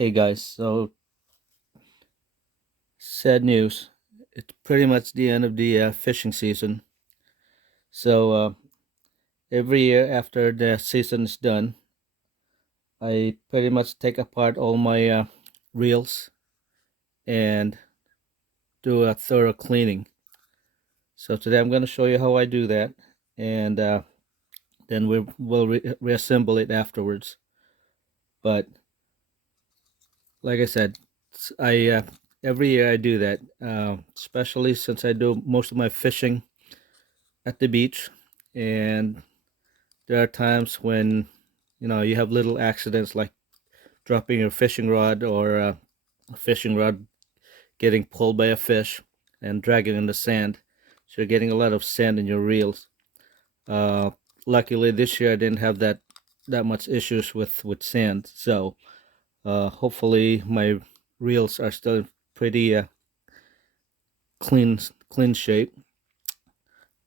Hey guys, so sad news. It's pretty much the end of the fishing season. So every year after the season is done, I pretty much take apart all my reels and do a thorough cleaning. So today I'm going to show you how I do that, and then we'll reassemble it afterwards. But like I said, I every year I do that, especially since I do most of my fishing at the beach, and there are times when you have little accidents like dropping your fishing rod, or a fishing rod getting pulled by a fish and dragging in the sand, so you're getting a lot of sand in your reels. uh, Luckily this year I didn't have that much issues with sand, so hopefully my reels are still pretty clean shape.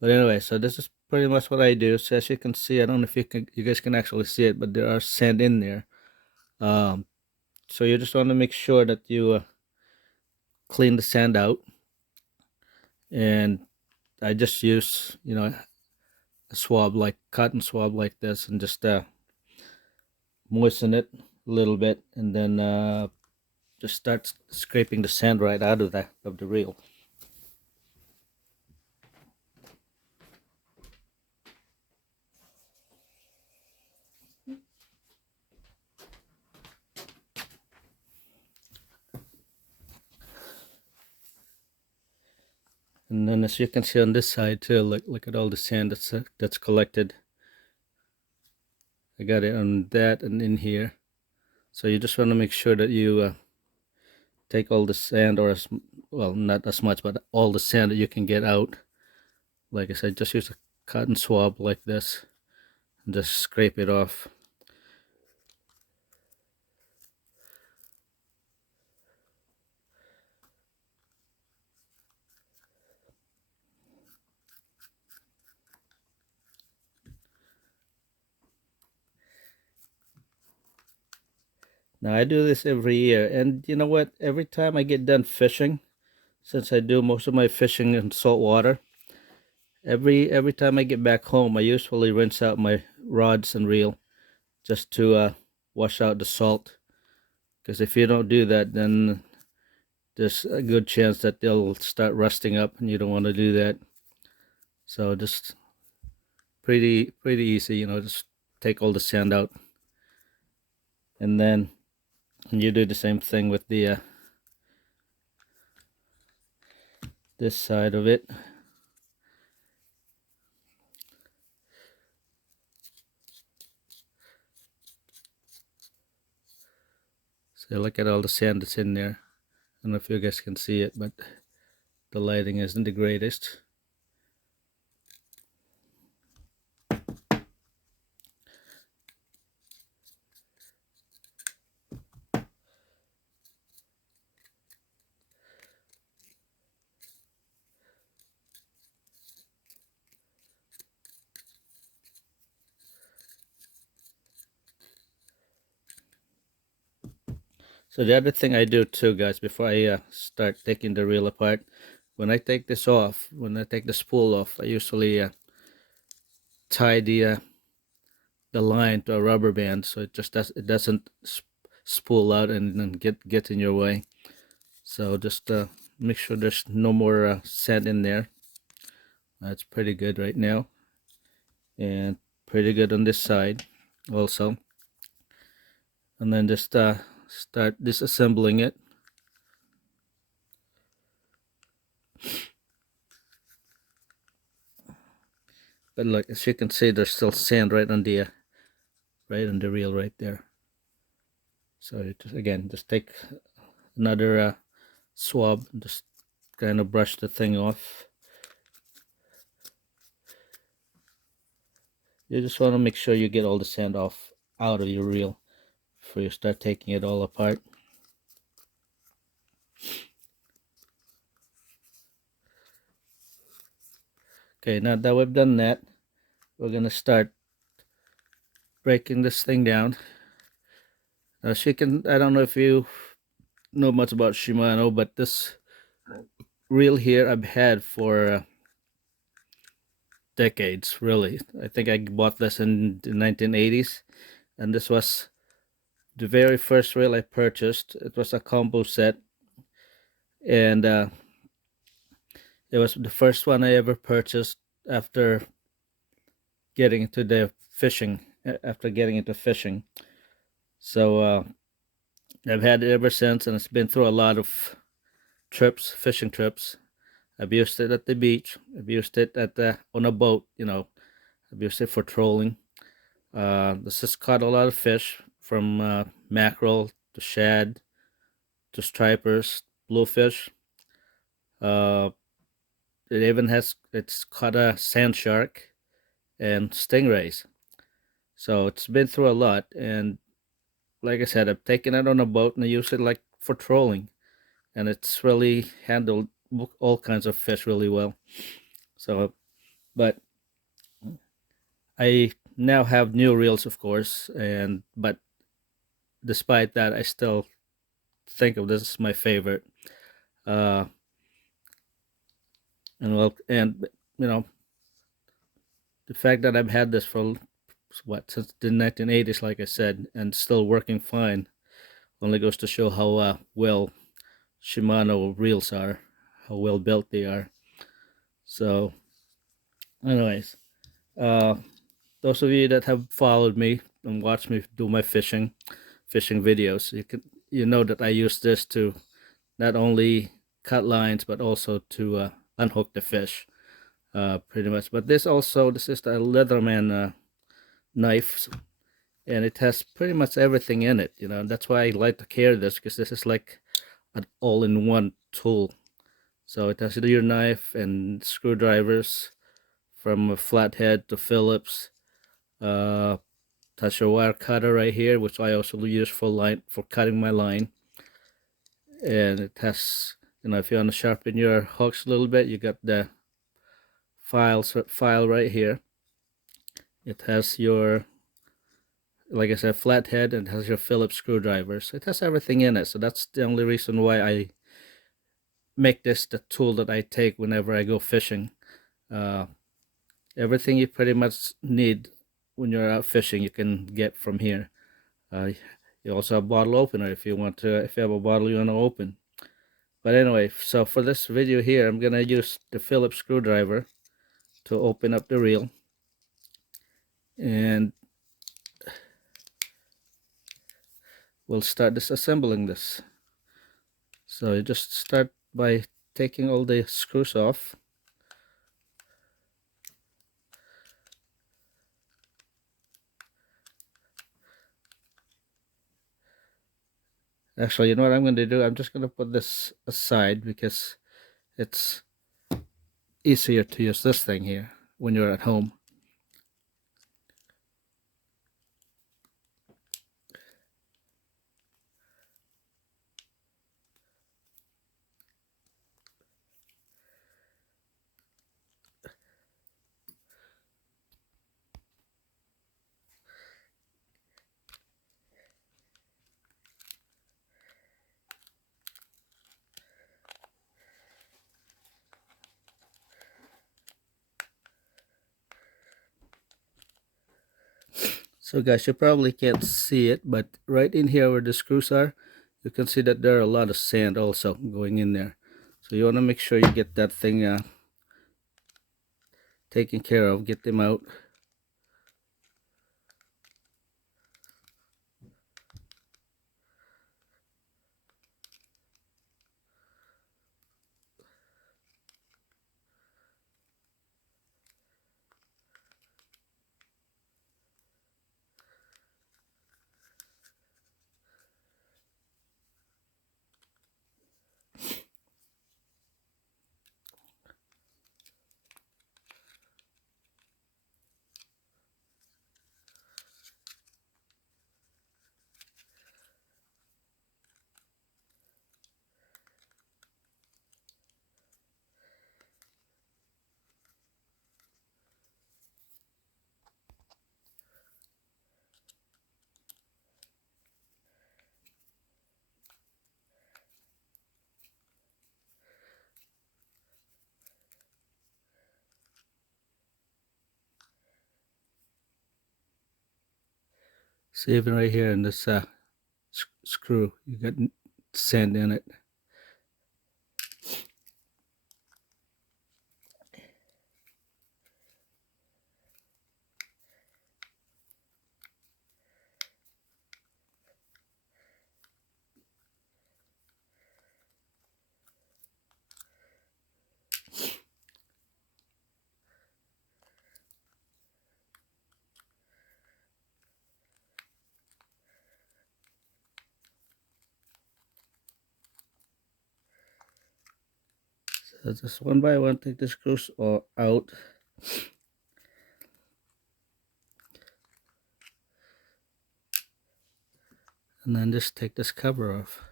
But anyway, so this is pretty much what I do. So as you can see, I don't know if you guys can actually see it, but there are sand in there. So you just want to make sure that you clean the sand out. And I just use a swab, like cotton swab like this, and just moisten it a little bit, and then just start scraping the sand right out of the reel. And then as you can see on this side too, look at all the sand that's collected. I got it on that and in here. So you just want to make sure that you take all the sand, or well, not as much, but all the sand that you can get out. Like I said, just use a cotton swab like this and just scrape it off. Now I do this every year, and you know what? Every time I get done fishing, since I do most of my fishing in salt water, every time I get back home, I usually rinse out my rods and reel just to wash out the salt. Because if you don't do that, then there's a good chance that they'll start rusting up, and you don't want to do that. So just pretty easy, just take all the sand out, and then you do the same thing with the this side of it. So look at all the sand that's in there. I don't know if you guys can see it, but the lighting isn't the greatest. So the other thing I do too, guys, before I start taking the reel apart, when I take this off, when I take the spool off, I usually tie the line to a rubber band, so it doesn't spool out and then get in your way. So just make sure there's no more sand in there. That's pretty good right now, and pretty good on this side also. And then just start disassembling it. But like, as you can see, there's still sand right on the reel right there. So you just take another swab and just kind of brush the thing off. You just want to make sure you get all the sand off out of your reel before you start taking it all apart. Okay, now that we've done that, we're gonna start breaking this thing down. I don't know if you know much about Shimano, but this reel here I've had for decades, really. I think I bought this in the 1980s, and this was the very first reel I purchased. It was a combo set, and it was the first one I ever purchased after getting into the fishing. After getting into fishing, so I've had it ever since, and it's been through a lot of trips, fishing trips. I've used it at the beach. I've used it at on a boat. I've used it for trolling. This has caught a lot of fish, from mackerel to shad to stripers, bluefish. Uh, it's caught a sand shark and stingrays. So it's been through a lot, and like I said, I've taken it on a boat and I use it like for trolling, and it's really handled all kinds of fish really well. So, but I now have new reels, of course, and but despite that, I still think of this as my favorite. Uh, and you know, the fact that I've had this for since the 1980s, like I said, and still working fine, only goes to show how well Shimano reels are, how well built they are. So, anyways, uh, those of you that have followed me and watched me do my fishing videos, you know that I use this to not only cut lines but also to unhook the fish, pretty much. But this is the Leatherman knife, and it has pretty much everything in it. That's why I like to carry this, because this is like an all-in-one tool. So it has your knife and screwdrivers, from a flathead to Phillips. Uh, Touch your wire cutter right here, which I also use for cutting my line. And it has, if you want to sharpen your hooks a little bit, you got the file right here. It has your, like I said, flathead, and it has your Phillips screwdrivers. It has everything in it, so that's the only reason why I make this the tool that I take whenever I go fishing. Uh, Everything you pretty much need when you're out fishing, you can get from here. You also have a bottle opener if you have a bottle you want to open. But anyway, so for this video here, I'm gonna use the Phillips screwdriver to open up the reel, and we'll start disassembling this. So you just start by taking all the screws off. Actually, you know what I'm going to do? I'm just going to put this aside, because it's easier to use this thing here when you're at home. So guys, you probably can't see it, but right in here where the screws are, you can see that there are a lot of sand also going in there. So you want to make sure you get that thing taken care of, get them out. See, even right here in this screw, you got sand in it. So just one by one, take the screws all out. And then just take this cover off.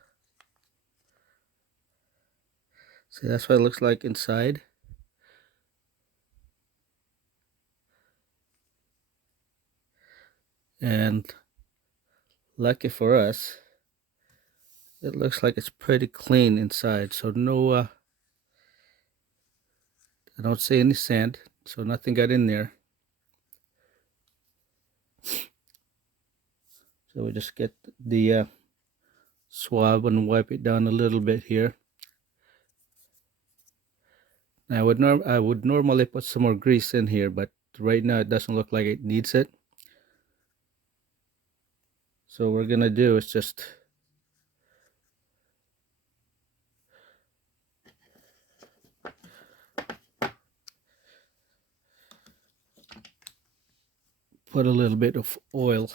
See, that's what it looks like inside. And lucky for us, it looks like it's pretty clean inside. So no, I don't see any sand. So nothing got in there. So we just get the swab and wipe it down a little bit here. I would normally put some more grease in here, but right now it doesn't look like it needs it. So what we're gonna do is just put a little bit of oil.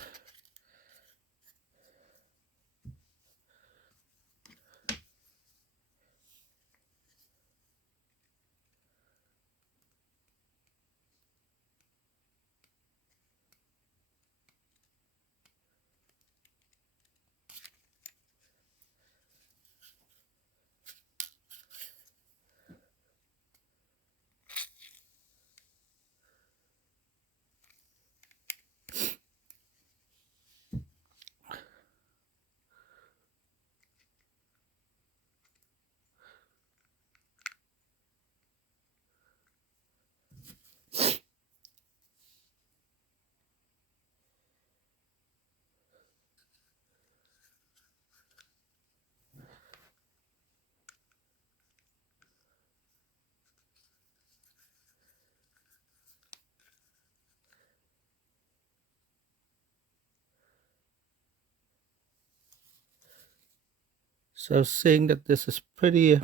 So seeing that this is pretty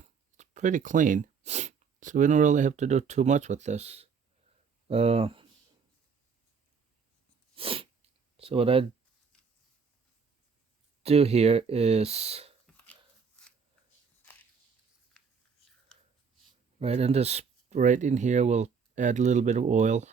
clean, so we don't really have to do too much with this. So what I do here is right in here we'll add a little bit of oil.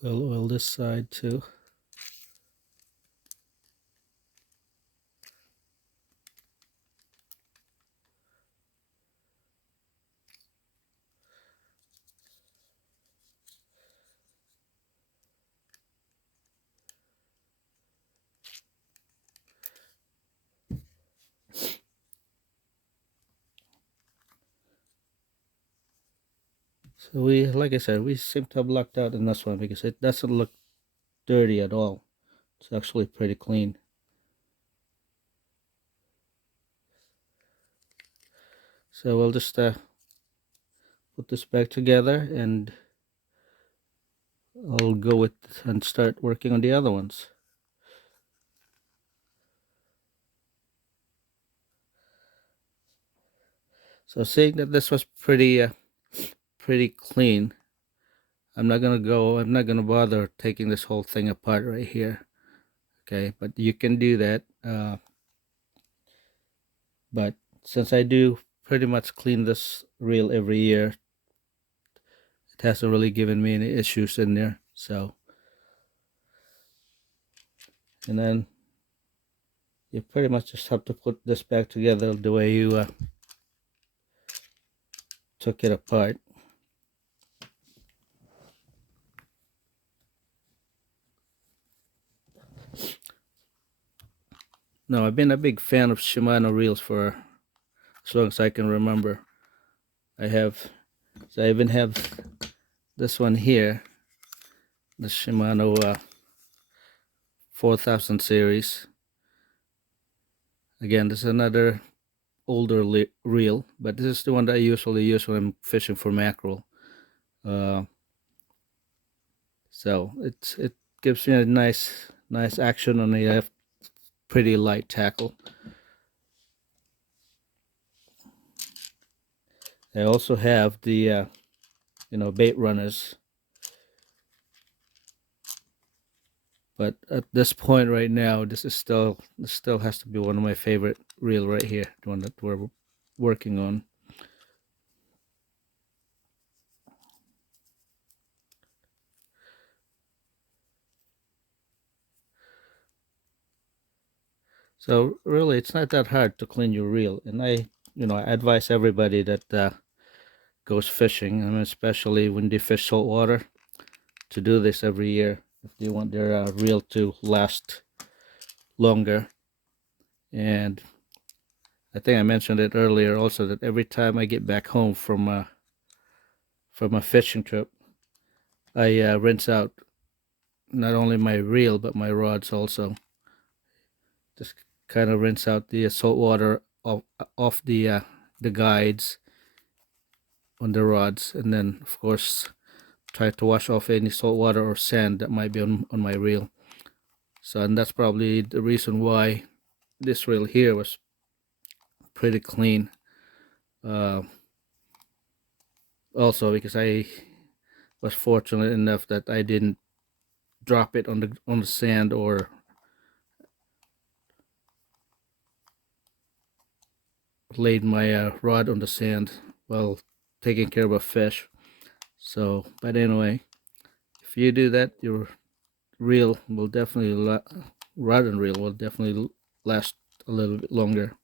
We'll oil this side too. So we, like I said, we seem to have lucked out in this one because it doesn't look dirty at all. It's actually pretty clean. So we'll just put this back together, and I'll go with and start working on the other ones. So seeing that this was pretty clean, I'm not gonna bother taking this whole thing apart right here. Okay, but you can do that. But since I do pretty much clean this reel every year, it hasn't really given me any issues in there. So, and then you pretty much just have to put this back together the way you took it apart. No, I've been a big fan of Shimano reels for as long as I can remember. So I even have this one here, the Shimano 4000 series. Again, this is another older reel, but this is the one that I usually use when I'm fishing for mackerel. So it gives me a nice action on a pretty light tackle. I also have the bait runners, but at this point right now, this still has to be one of my favorite reel right here, the one that we're working on. So really, it's not that hard to clean your reel, and I advise everybody that goes fishing, and especially when they fish saltwater, to do this every year if they want their reel to last longer. And I think I mentioned it earlier also, that every time I get back home from a fishing trip, I rinse out not only my reel but my rods also. Just kind of rinse out the salt water off the guides on the rods, and then of course try to wash off any salt water or sand that might be on my reel. So, and that's probably the reason why this reel here was pretty clean. Also because I was fortunate enough that I didn't drop it on the sand or laid my rod on the sand while taking care of a fish. So, but anyway, if you do that, your reel will definitely rod and reel will definitely last a little bit longer.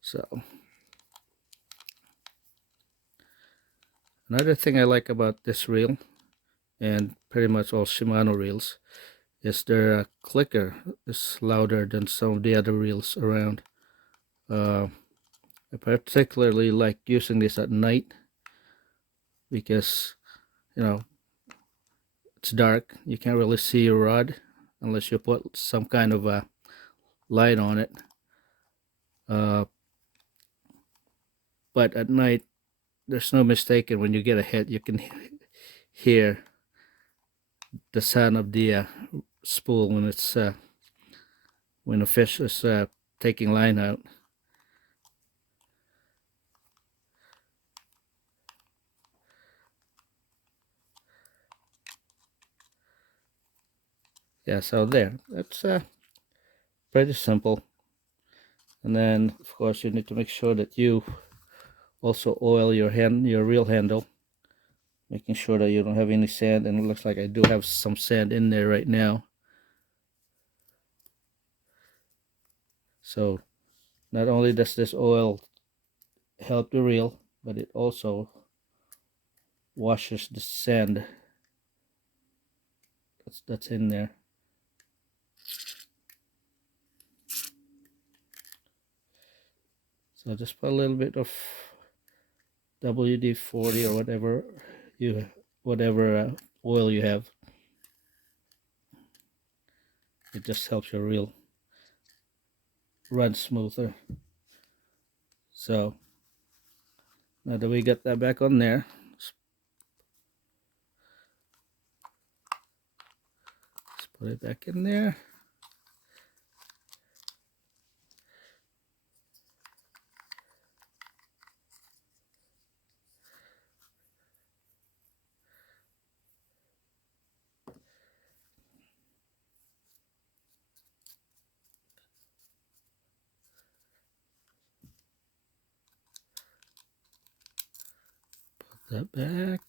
So, another thing I like about this reel, and pretty much all Shimano reels, is their clicker is louder than some of the other reels around. I particularly like using this at night because it's dark. You can't really see your rod unless you put some kind of a light on it. But at night, there's no mistaking when you get a hit. You can hear the sound of the spool when it's when a fish is taking line out. Yeah, so there. That's pretty simple. And then, of course, you need to make sure that you also oil your reel handle, making sure that you don't have any sand. And it looks like I do have some sand in there right now. So not only does this oil help the reel, but it also washes the sand that's in there. So just put a little bit of WD-40 or whatever oil you have. It just helps your reel run smoother. So now that we got that back on there, let's put it back in there. Put that back.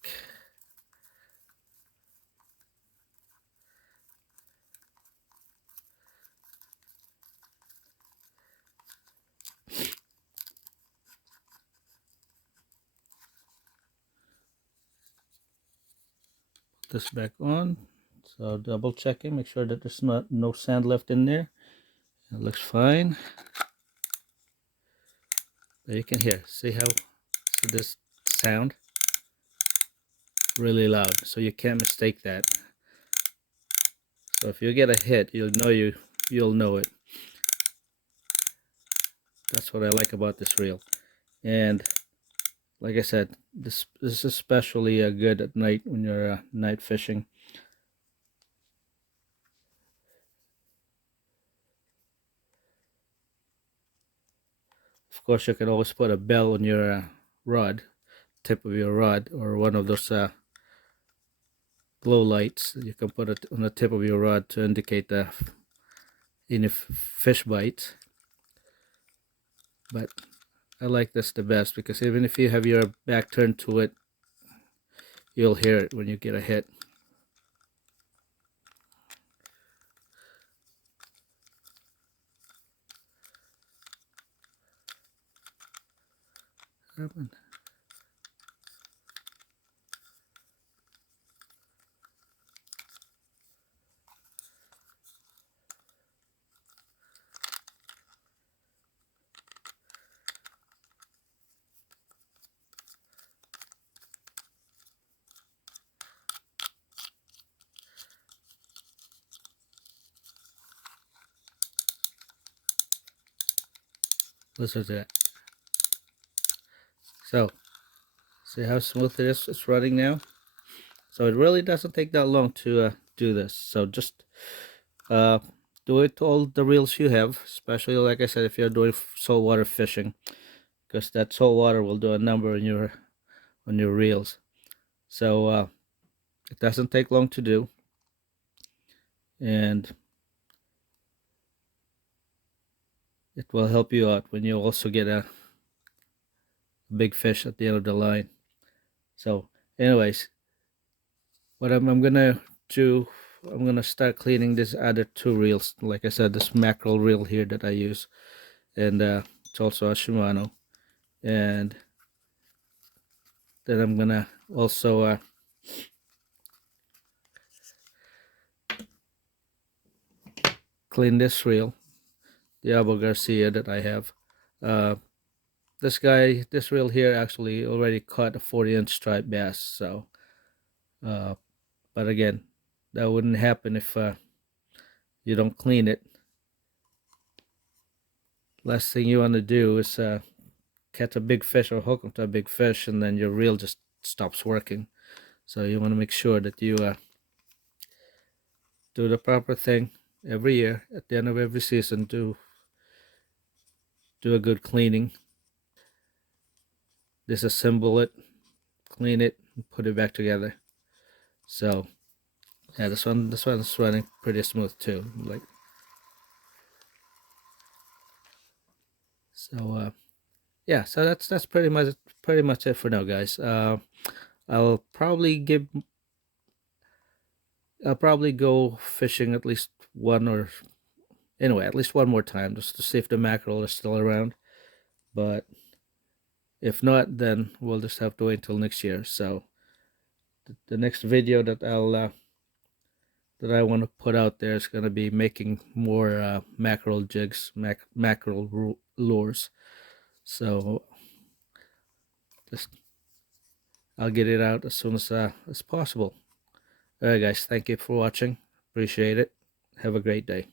this back on. So double checking, make sure that there's no sand left in there. It looks fine. There you can hear. See this sound? Really loud. So you can't mistake that. So if you get a hit, you'll know it. That's what I like about this reel. And like I said, this is especially good at night when you're night fishing. Of course, you can always put a bell on your rod, tip of your rod, or one of those glow lights. You can put it on the tip of your rod to indicate any fish bites. But I like this the best because even if you have your back turned to it, you'll hear it when you get a hit. Listen to that. So, see how smooth it is? It's running now. So it really doesn't take that long to do this. So just do it to all the reels you have, especially like I said, if you're doing saltwater fishing, because that salt water will do a number on your reels. So it doesn't take long to do, and it will help you out when you also get a big fish at the end of the line. So anyways, what I'm gonna do, I'm gonna start cleaning these other two reels. Like I said, this mackerel reel here that I use, and it's also a Shimano. And then I'm gonna also clean this reel, the Abu Garcia that I have. This reel here actually already caught a 40-inch striped bass. So but again, that wouldn't happen if you don't clean it. Last thing you want to do is catch a big fish or hook onto a big fish, and then your reel just stops working. So you want to make sure that you do the proper thing every year. At the end of every season, do a good cleaning, disassemble it, clean it, and put it back together. So yeah, this one's running pretty smooth too. Like so. Yeah, so that's pretty much it for now, guys. I'll probably go fishing at least at least one more time, just to see if the mackerel is still around. But if not, then we'll just have to wait until next year. So the next video that I want to put out there is going to be making more mackerel jigs, mackerel lures. So just I'll get it out as soon as possible. Alright guys, thank you for watching. Appreciate it. Have a great day.